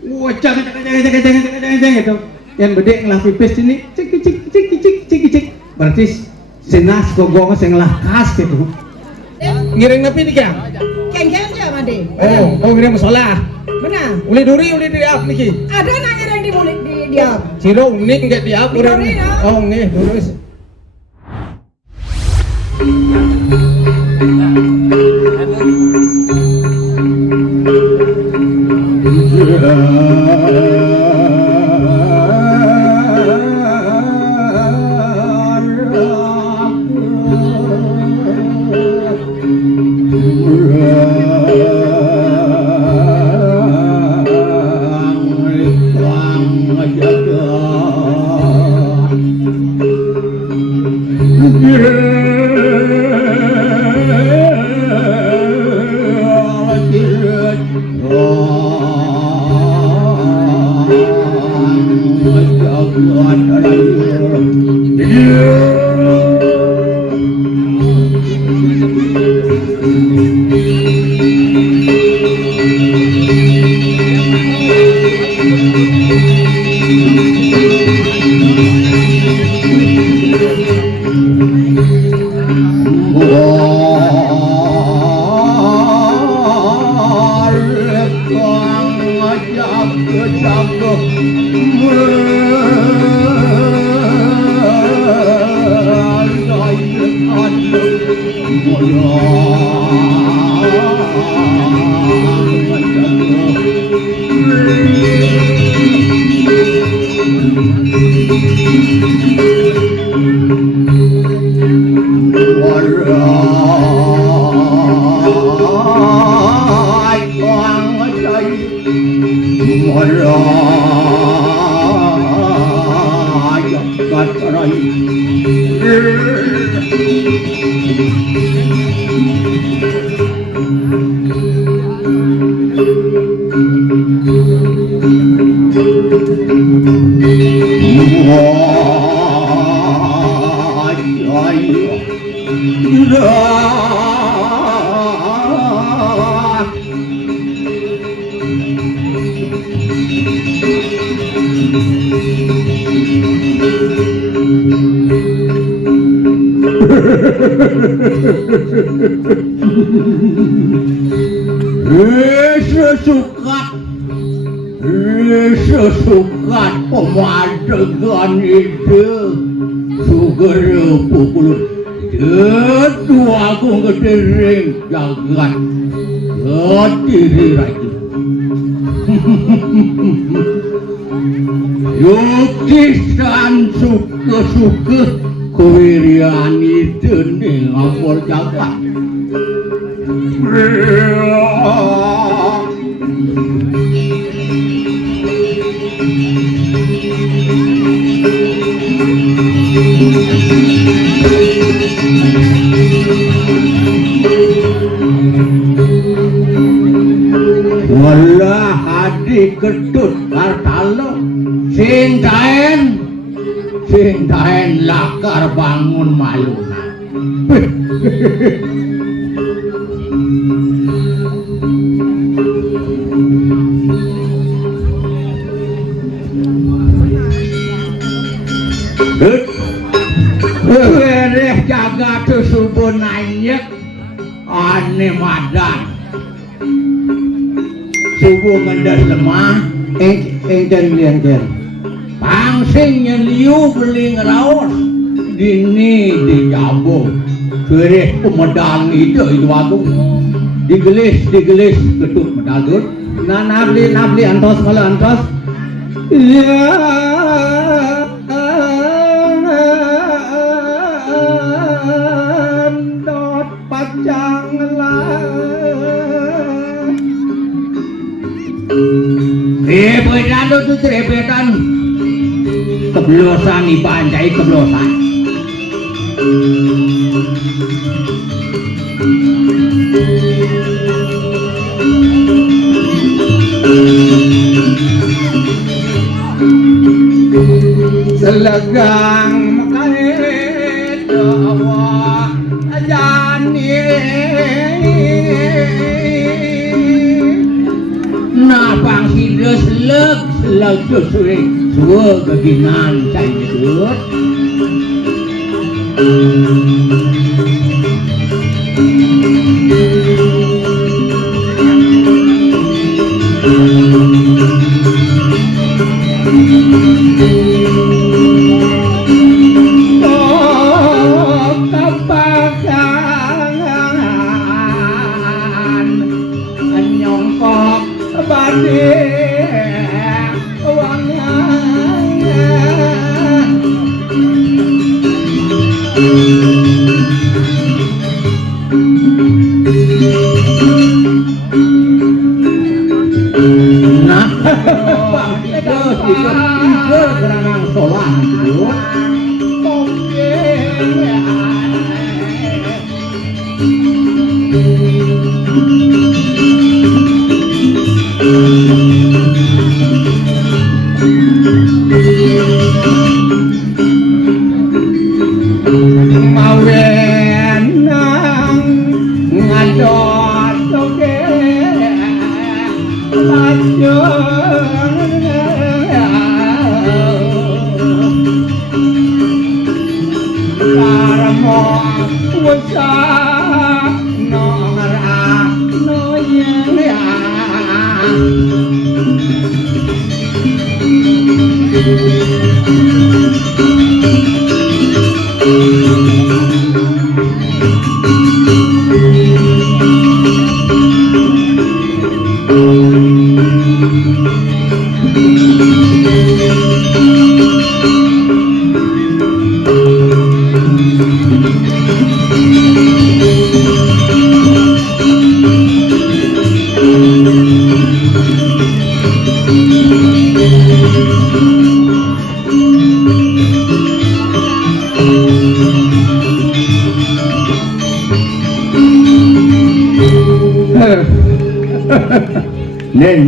Wah, jangan itu. Yang bedek ngelah pipis ini, cik. Berarti senas gogong sing lah kas gitu. Ngiring napi nih ya? Keng-keng aja made. Oh ngiring musola. Benar. Uli duri diap niki. Ada nang ngiring di mulut di diam. Ciro unik nggak diap urang. Oh nggih, durus. Sesukat pemandangan itu segera pukul dua aku ngedering jagat kediri lagi yukisan suka-suka kewirian itu nih ngapur jagat Walah hadi ketut kartalo sing daen lakar bangun maluna Wereh jaga tu subuh naik ane madan subuh ngendas lemah engken pangsingnya liu beli ngeraos dini dijabung kereh pemedal itu aku digelis ketut medal tut nah nabli antos kalau antos ya dot pacang lah beredar tu repetan keblosan dipancai keblosan selegang mekait dawa jani napang tidak selalu suwe keginan cai gedut.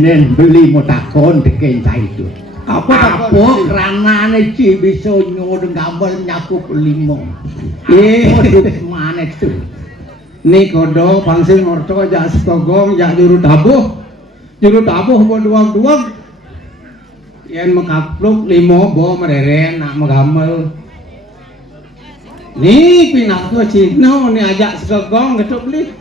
Nen beli motakon deken itu. Apa keranane ci bisa nyodeng gambar nyakup limo. Mana itu? Ni kodo pangsil orto jak setogong jak juru tabuh bo duang yen mekapluk limo bo mereren nak megamel. Ni pindah ke Cina ni ajak setogong getuk beli.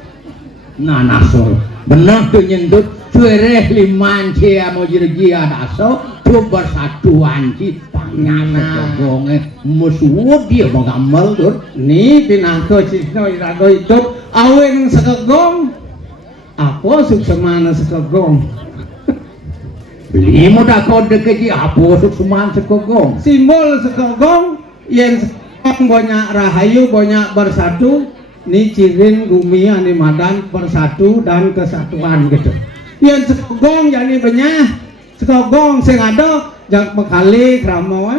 Nah nasol benar tuh nyendut suere liman cia mau jirgia daso tuh bersatuan ci panyana gongnya musuh dia mau gamel tuh ni pindah ke Cina irago hidup awen sekegong apa suksemana sekegong beli mau dakon deket dia apa sukseman sekegong simbol sekegong yang sekegong banyak rahayu banyak bersatu ni cirin gumi ani madan bersatu dan kesatuan gitu. Yang sekogong jadi banyak sekogong sing ada jak bekali kramo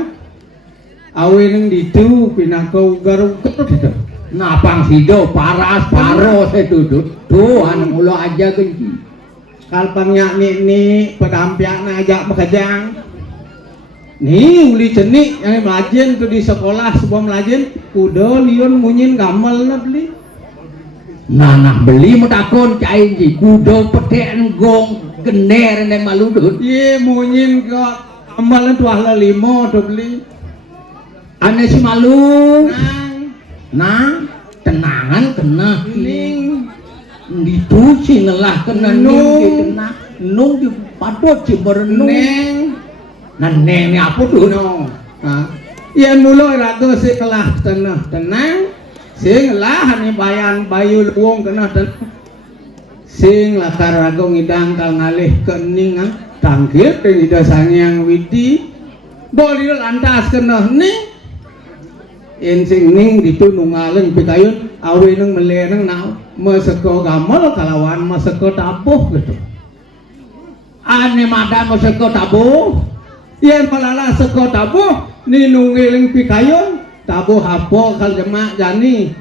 awe nang ditu pinako garuk gitu. Napang sido paras paro setudut tuh anak mulo aja genci. Kalpangnya ni pedampiakna ajak bekajang. Nih uli cenik yang belajar tuh di sekolah sebelum belajar udah liun munyin gamal lah beli. Nah beli mau takon cain ji kudo petek gong gener neng maludut. Ye munyin ke gamal tuh ahla limo tuh beli. Ane si malu. Nang tenangan kena ning dituci nelah kena nung di padot si berenung. neng Neng ni apa tuh? no. Yang mulai ragu si kelah tenang sing lah hani bayan bayu luwung kena tenang sing lakar ragu ngidang kal ngalih keningan tangkir dan ida sangyang widi boleh lantas kena ning yang sing ning ditu nungaleng pikayun awe neng meleneng nau meseko gamal kalawan meseko tabuh gitu Ane madam meseko tabuh yen malala seko tabuh ni nungiling pikayun tabuh hapo kal jemak jani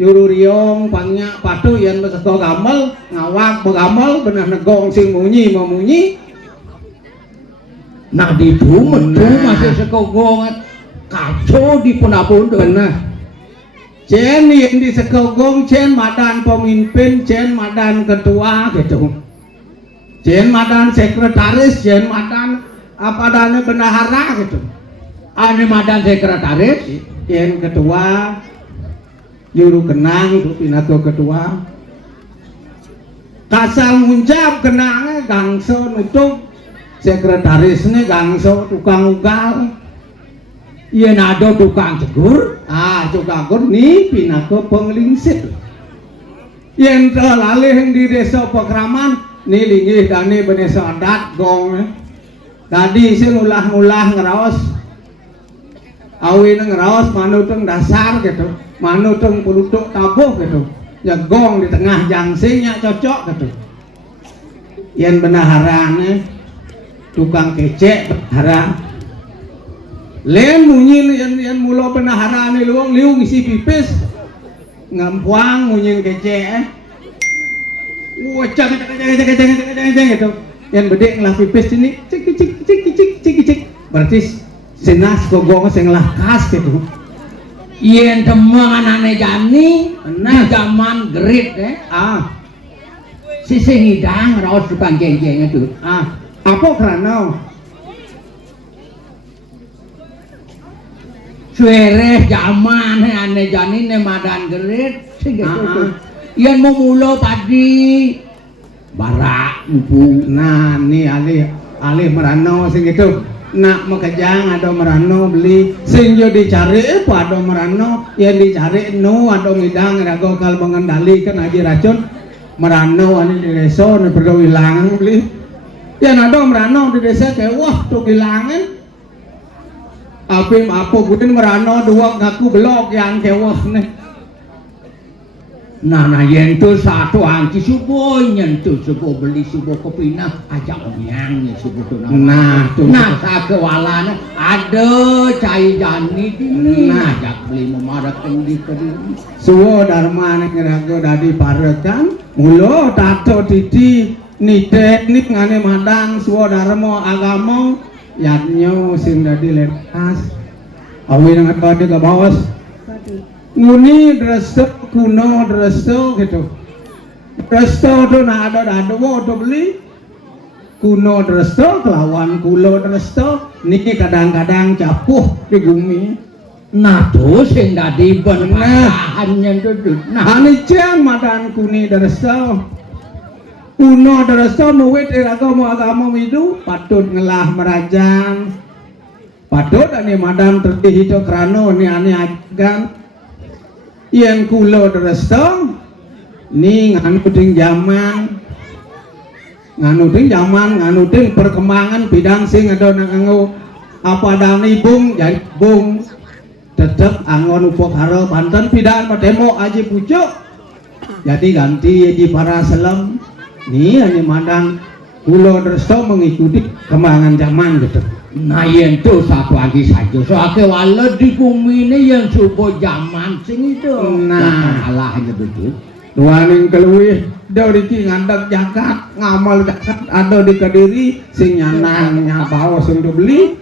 yuru riong pangnya patu yen seko gamal ngawak begamal benah negong sing munyi memunyi nah ditu metu masih seko gong kacau di punapun benah cen yang di sekogong cen madan pemimpin cen madan ketua gitu Jen madan sekretaris, jen madan apa dana bendahara gitu. Ane madan sekretaris, Jen ketua, juru kenang itu pinato ketua. Kasal muncap kenangnya gangso nutup, sekretarisnya gangso tukang ugal. iya nado tukang cegur. Tukang ugal nih pinato penglingsir. Yen terlalih di desa Pekraman nih linggih dani benesa adat gong. Tadi sih ngulah-ngulah ngeraos awin ngeraos manuteng dasar gitu, manuteng pulutuk tabuh gitu, ya gong di tengah jangsingnya cocok gitu. Yen benaharane tukang kecek benahara len munyin yen mulo benaharane luang liu ngisi pipis ngampuang munyin kecek wah cek gitu. Yang bedek ngelah pipis ini cik berarti senas kogong sing lah kas gitu. Yen temeng anane jani di zaman gerit sisi ngidang raos tukang jeng-jeng itu. Apa karena suere zaman ane jani ne madan gerit sing gitu. Yen mau mulo tadi barak mumpung. Nah nih alih merano sing gitu nak mekejang ada merano beli sing yo dicari ada merano yang dicari ada ngidang rago kal mengendalikan aji racun merano ani di desa ni perlu hilang beli yang ada merano di desa kayak wah tuh hilangin apa gudin merano dua ngaku belok yang kayak wah nih. Nah yen tu satu anci subuh nyentuh subuh beli subuh kopi nah ajak omyang subuh tu nah kewalan ada cai jani di ajak beli memarak di kediri suwo dharma nek ngerago dadi parekan mulo tato titi nite nik ngane madang suwo dharma agama yatnyo sing dadi lepas awi nang ada ke bawas nguni dresto kuno dresto gitu dresto tuh nah ada dadowo tuh beli kuno dresto kelawan kulo dresto niki kadang-kadang capuh di bumi nah tuh sing dadi benahan yang duduk nah anican madan kuni dresto kuno dresto nuwit agama itu patut ngelah merajang patut ani madan tertih itu krano ni ani agan yang kulo dresto ni nganuting zaman nganuting perkembangan bidang sing ada nang apa dani bung jadi bung tetep angon upok haro Banten bidang demo aji pucuk jadi ganti di para selam ni ani madang kulo dresto mengikuti kembangan zaman gitu. Nah yen tu satu lagi saja soalnya walau di bumi ini yang subuh zaman sing itu nah alah aja betul tuaning keluih dari ngandak jagat ngamal jagat ada di Kediri sing nyanang nyabawa sing dibeli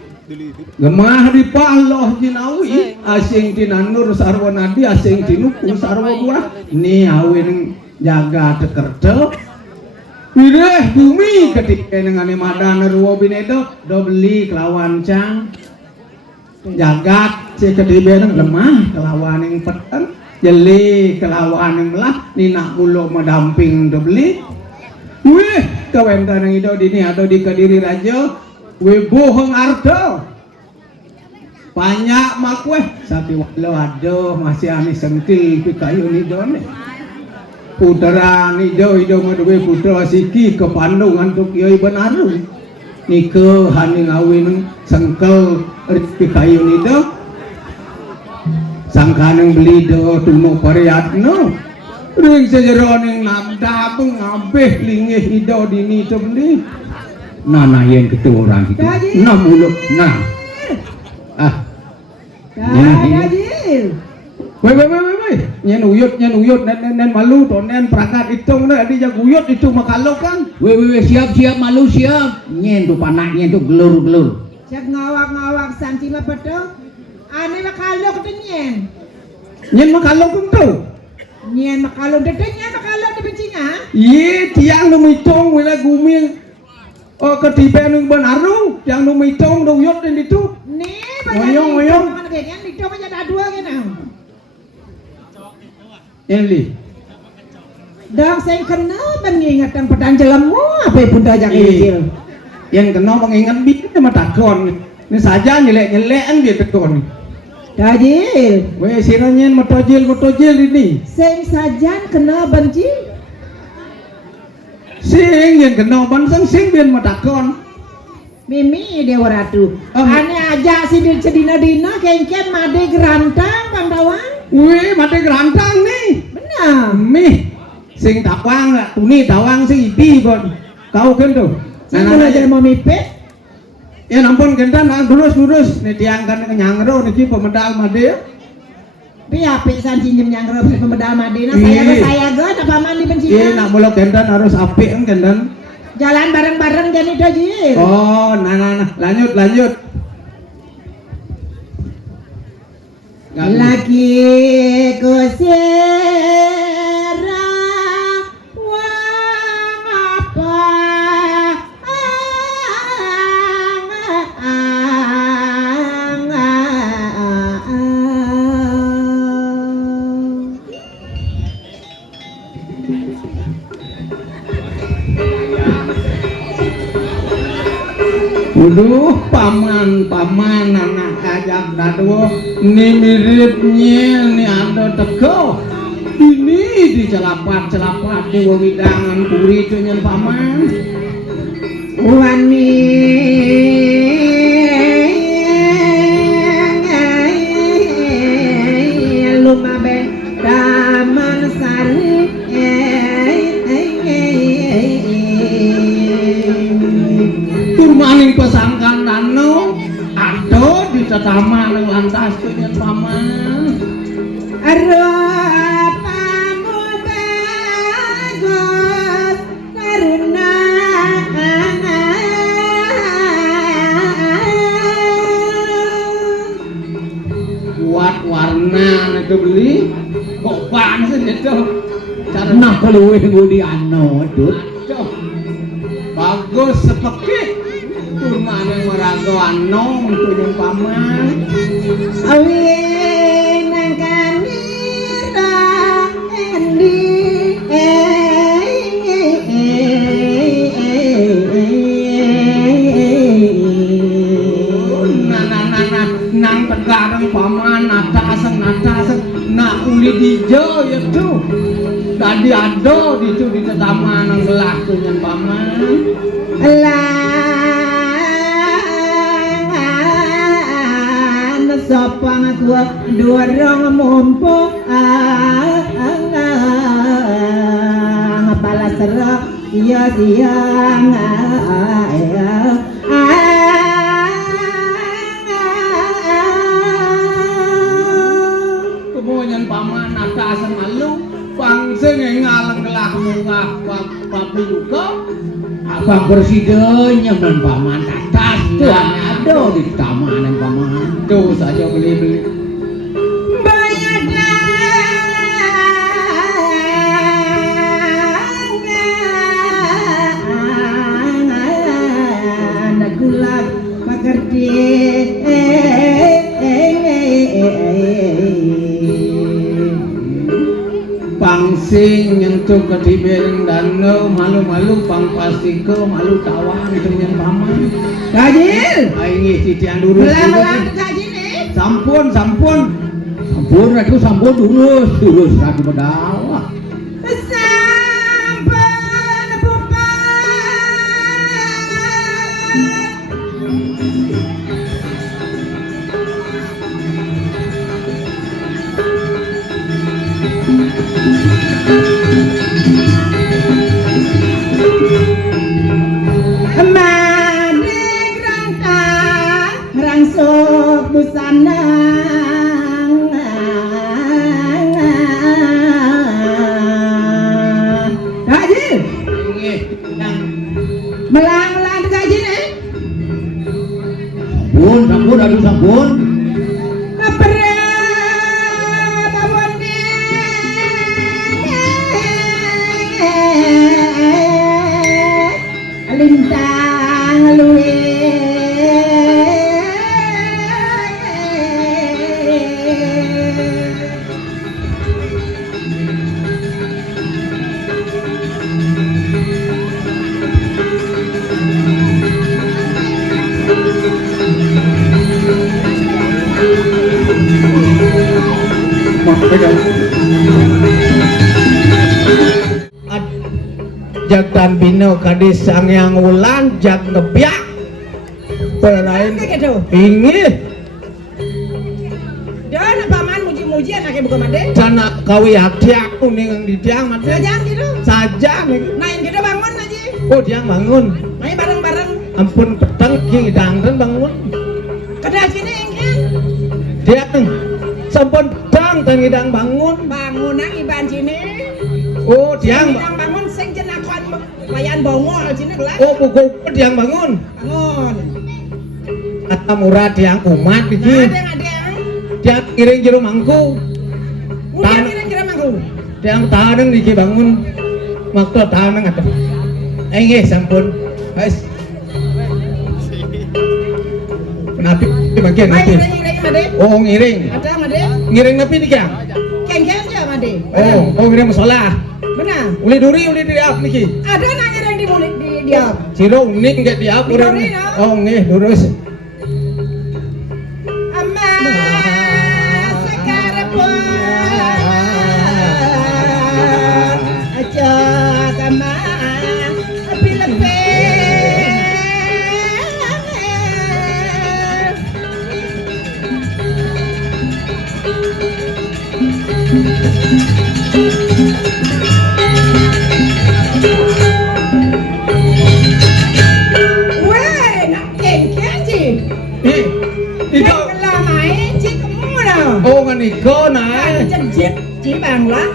gemah di paloh jinawi asing tinanur sarwa nadi asing tinuku sarwa buah ni awin jaga tekerto Wireh bumi ketika dengan madan ruwo binedo do beli kelawan cang jagat si ketiben lemah kelawan yang peteng jeli kelawan yang lah nina mulo mendamping do beli wih kawentan yang itu dini atau di Kediri raja wih bohong ardo banyak makweh sapi walau aduh masih ani sentil pikayu ni done putra nido maduwe putra siki ke Bandung antuk yoi benaru nike hani ngawin sengkel rezeki kayu nido sangkaneng beli do tumu pariatno ring sejeroning nabdabung ngabeh lingih hido dini to beli nah yang ketua orang itu nah mulut nah Woi, nyen uyut, nen malu, to nen perangkat hitung dah, di jago uyut itu makalok kan? Woi, siap malu siap, nyen tu panak nyen tu gelur. Siap ngawak santi mah betul. Ane makalok tu nyen. Nyen makalok tu. Nyen makalok tu nyen makalok tu bencina. Iya, tiang nu mitong, wala gumi Oh ketipe nung benarung yang nung mitong nung yot dan itu. Nih, Ngoyong. Mana kayak di coba aja ada dua gitu. Ini. Dang saya kena mengingat yang pedang jelemu apa yang bunda jangan Iya. kecil. Yang kena mengingat bit sama takon. Ini saja nyelek-nyelekan dia takon. Dajil, Weh siranyen motojil ini. sing sajan kena benci. Sing yang kena bansang sing biar matakon. Mimi Dewa Ratu. Ane aja si sedina-dina kengken made gerantang Pandawan. Weh mati gerantang nih. Benar. Mih sing tawang lah, tuni tawang sing ibi bon. Kau kan tuh. Saya mulai jadi mau mipet. Ya nampun kentan lurus nih diangkat kenyangro niki pemedal made. Piye san cinjem nyangro pemedal Madinah Iya. saya ge apa mandi benci. Iya nak mulai kentan harus apik kan kentan. Jalan bareng-bareng jadi Dajil. Oh, nah, lanjut. Lagi kusira wang apa Uduh paman anak ajak dadu ni miripnya ni ando teko ini di celapat di wewidangan puri itu nyen paman wani lumabe daman sari turmaning pesangkan dano ado di tetama nang lantas itu nyen paman Aropamu bagus karena buat warna itu beli kok panas itu cara Nah keluwe ngudi ano dut. Cok. Bagus sepekit turmane merago ano untuk yang paman awi nang kanira endi nang tegarang paman natasang nak uli dijo ya tuh tadi ado di tu di tetama nang gelas tuh yang paman lan sapa aku dorong mumpuk ngapala serap iya siang kemudian paman natasang malu pangseng ngalang gelah mungah papi juga Abang presiden dan paman atas tuh ada di taman yang paman. tuh saja beli Nagulag pakerti pangsing nyentuh ketibeng danau malu-malu pang pastiko malu tawang itu nyen paman Kajil aing titian dulu melang-melang kajil nih sampun Sampun aku sampun durus ratu bedawah. sampan pupa Manik rantang rangsuk busana Kajil melang-melang kajil nih Sampun aduh sampun. Lintang jak tan bino kadis sang yang ulan jak ngebiak perain Kayak gitu. ingih Dan paman muji-muji anaknya bukan made. dana kawi hati aku nih yang di tiang mati Jangan gitu. saja nih Nah yang gitu bangun aja. oh dia bangun Main bareng-bareng. ampun petang kidang dan bangun Kedah sini yang kan. dia sampun petang dan kidang bangun Bangun nang iban sini. oh dia Yang bangun sing jenakuan bayan bongol sini gelas. oh buku dia bangun Bangun. kata murah dia kumat Nah iki ada. dia kiring jero mangku Udah kira-kira mangku. dia taneng iki bangun waktu taneng atuh nggih sampun guys kenapa bagian Main nanti ngiring made. oh ngiring Ada made. ngiring napi nih kang Kengkeng aja made. oh ngiring musola Benar. uli duri uli diap niki Ada nang ngiring di mulut di dia. ciro uning gak diap Di urang duri, no? oh nggih lurus Amma sekarang pun aja sama api lebih. Weh, nak kengkeng sih. ih itu Kalau main sih kamu dah. oh nganiko nah Jejit chỉ bằng lắm.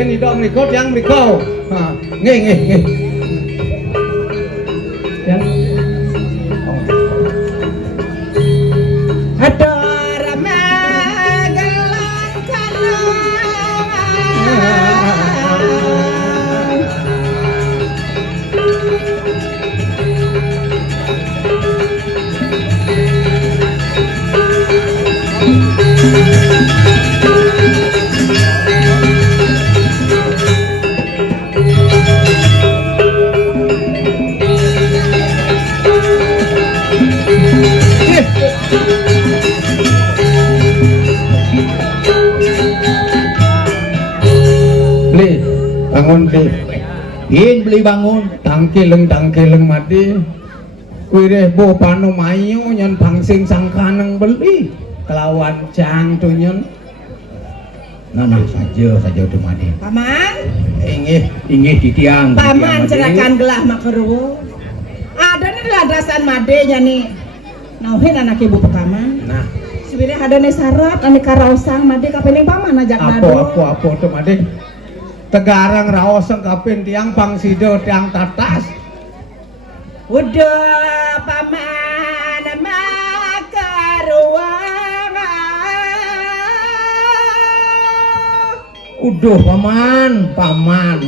ini dong niko yang niko ha nggih yang Ada ramagelan Li, bangun li. In beli bangun. Tangkileng mati. Kuire bo pano mayu nyen bangsing sangkaneng beli. Kelawan jang tu nyen. Nah saja udah mati. Paman, Inggih di tiang. paman cerahkan gelah makeru. Ada nih ladasan madenya nih. Nauhin anak ibu pekaman. Nah, Sebenarnya ada nih syarat, ane karaosang made kapening paman ajak apa tuh mati. Tegarang raoseng kapin tiang pangsido tiang tatas. Udah paman makaruang. Udah paman.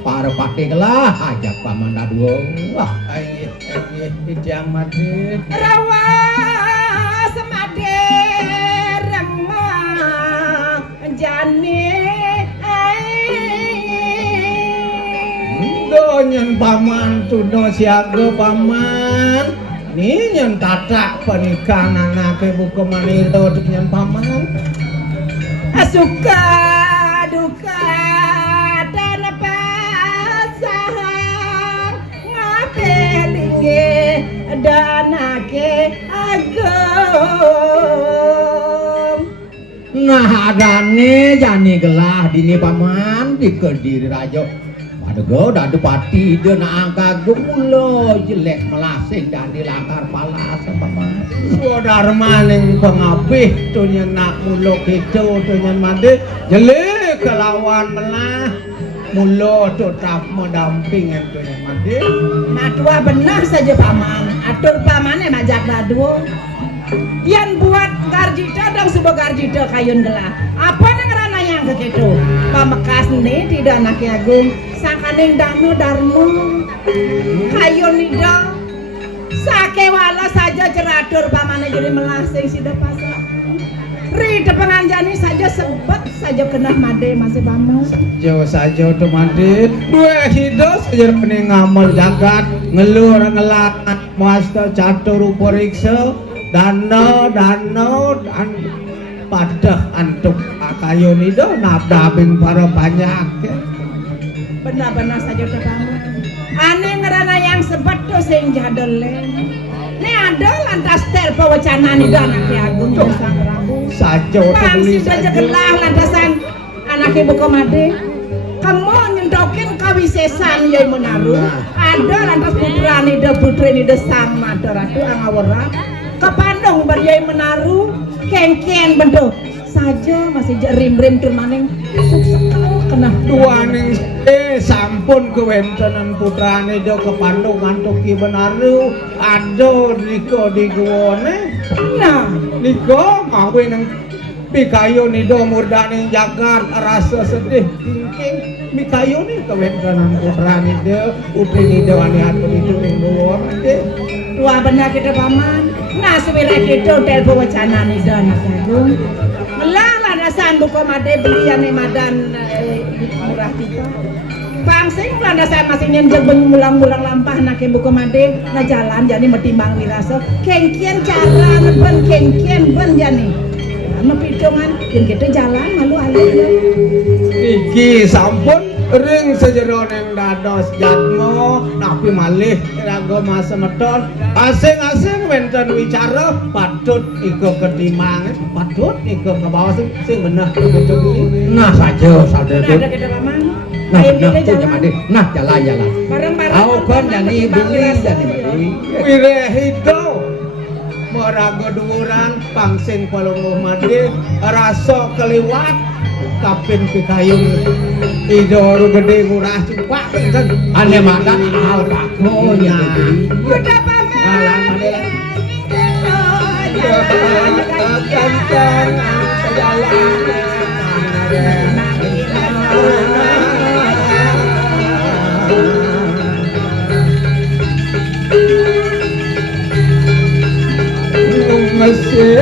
Para pati lah ajak paman dadu. Wah, Inggih tiang mati. Rawa semade remah jani Do nyen paman tuno siaga paman. Ni nyen tatak pernikahan anake buka manito nyen paman. suka duka dan pasang ngapelinge dan ake agung. Nah adane jani gelah dini paman di Kediri Raja. Padahal dadu pati dia nak angka gemulo jelek melasing dan dilangkar palas paman. Saudara maning pengapih tu nyenak mulo keco tu nyen mande jelek kelawan melah mulo tetap mendampingin tu nyen mande. Matua benar saja paman, atur pamannya majak dadu. Yang buat garjita dan sebuah garjita kayun gelah. Apa ngerana yang begitu? Pamekas nih tidak anak agung, sakaning danu darmu, kayun nida, sake wala saja ceratur pamannya jadi melasing sida pasang. Rida penganjani saja sebet saja kena made masih paman. Jo saja tu mande dua hidup saja pening ngamal jagat ngelur ngelak muasta catur upariksa dano dan padah antuk akayun itu nabdabing para banyak benar-benar saja paman. Ane ngerana yang sebetu sing jadelen. Nih ada lantas tel pewacanan itu anaknya Agung dan Sang Prabu. Saja Pangsi saja gelah lantasan anak ibu komade. Kamu nyendokin kawisesan Yai Menaru. Ada lantas putra nida putri nida Sang Madaratu angawara. Kepandong bar Yai Menaru kengken bentuk saja masih rim-rim turmaning sukses kena tuaning sampun kewentanan putrane do kepandung ngantuk Ki Menaru ado niko digone nah niko ngawe nang pikayo nido murdane jagat rasa sedih tingking mikayo ni kewentanan putrane do putri nido ane atun itu ning gone tua benar kita paman nah suwira kita telepon wacana nih dan Agung Lala nasan buka made belian madan murah kita. Pangsing landasan masih nyenjek mulang-mulang lampah nak buka made na jalan jadi metimbang wirasa. Kengkian cara ben kengkian ben jani. Mepidongan yang kita jalan malu alih. Iki sampun ring sejero neng dados jatmo napi malih raga masa medon asing-asing wenten wicara patut iko ketimang patut iko ke bawah sing bener Nah saja sadar Ada kita paman. Nah nah jalan Bareng-bareng. Aku kan jadi beli jadi beli wireh itu meraga duuran pangsing palunguh made rasa keliwat kapin pikayung idoru gede murah cupak ane makan al tako nya Udah paman. Masih